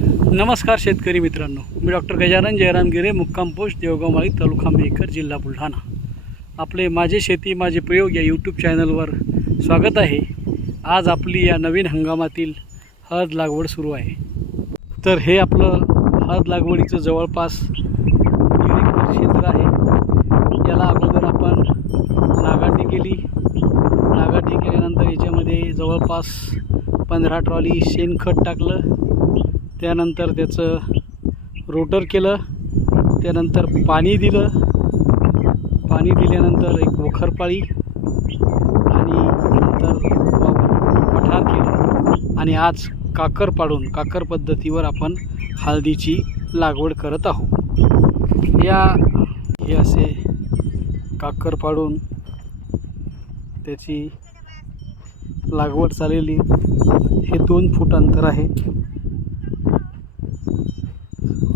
नमस्कार शेतकरी मित्रांनो. मी डॉक्टर गजानन जयराम गिरे मुक्काम पोस्ट देवगावमाळी तालुका मेकर जिल्हा बुलढाणा. आपले माझे शेती माझे प्रयोग या यूट्यूब चॅनलवर स्वागत आहे. आज आपली या नवीन हंगामातील हळद लागवड सुरू आहे. तर हे आपलं हळद लागवडीचं जवळपास क्षेत्र आहे. याला अगोदर आपण नागाटी केली. नागाटी केल्यानंतर याच्यामध्ये जवळपास पंधरा ट्रॉली शेणखत टाकलं. त्यानंतर त्याचं रोटर केलं त्यानंतर पाणी दिलं. पाणी दिल्यानंतर एक वखरपाळी आणि नंतर पठार केलं. आणि आज काकर पाडून काकर पद्धतीवर आपण हळदीची लागवड करत आहोत. या हे असे काकर पाडून त्याची लागवड चाललेली. हे दोन फूट अंतर आहे.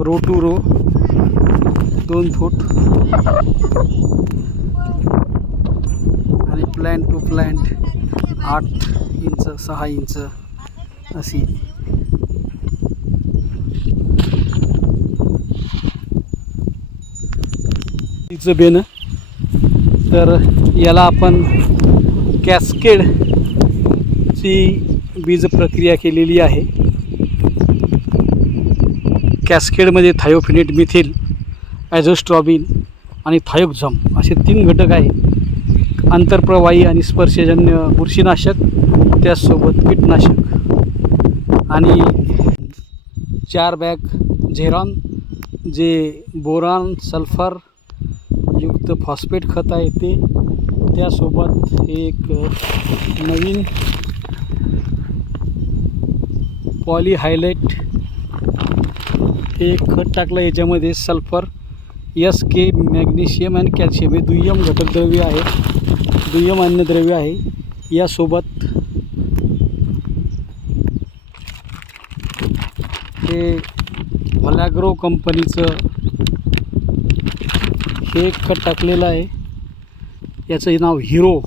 Row to row. दोन फूट. आणि प्लॅन टू प्लॅन्ट आठ इंच सहा इंच अशी. तिचं बेनं तर याला आपण कॅस्केडची बीज प्रक्रिया केलेली आहे. कॅस्केडमध्ये थायोफिनेट मिथिल ॲझोस्ट्रॉबिन आणि थायोक्झम असे तीन घटक आहे. आंतरप्रवाही आणि स्पर्शजन्य बुरशीनाशक त्याचसोबत कीटनाशक. आणि चार बॅग झेरॉन जे बोरान सल्फर युक्त फॉस्फेट खत आहे ते. त्यासोबत एक नवीन पॉली हायलाईट हे खत टाकलं याच्यामध्ये सल्फर एस के मॅग्नेशियम आणि कॅल्शियम हे दुय्यम घटकद्रव्य आहे. दुय्यम अन्नद्रव्य आहे. यासोबत हे व्हलॅग्रो कंपनीचं हे एक खत टाकलेलं आहे. याचं नाव हिरो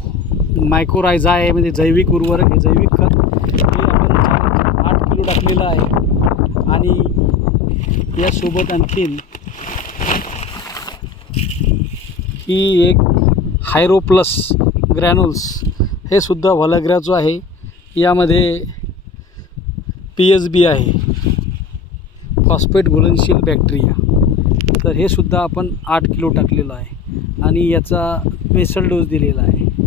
मायक्रोरायझा आहे म्हणजे जैविक उर्वरक हे जैविक खत. हे आपण आठ किलो टाकलेलं आहे. आणि यासोबत आणखीन ही एक हायरो प्लस ग्रॅन्युल्स हे सुद्धा व्हलॅग्राचं आहे यामध्ये पी एच बी आहे. फॉस्फेट घुलनशील बॅक्टेरिया. तर हे सुद्धा आपण आठ किलो टाकलेलं आहे आणि याचा स्पेशल डोस दिलेला आहे.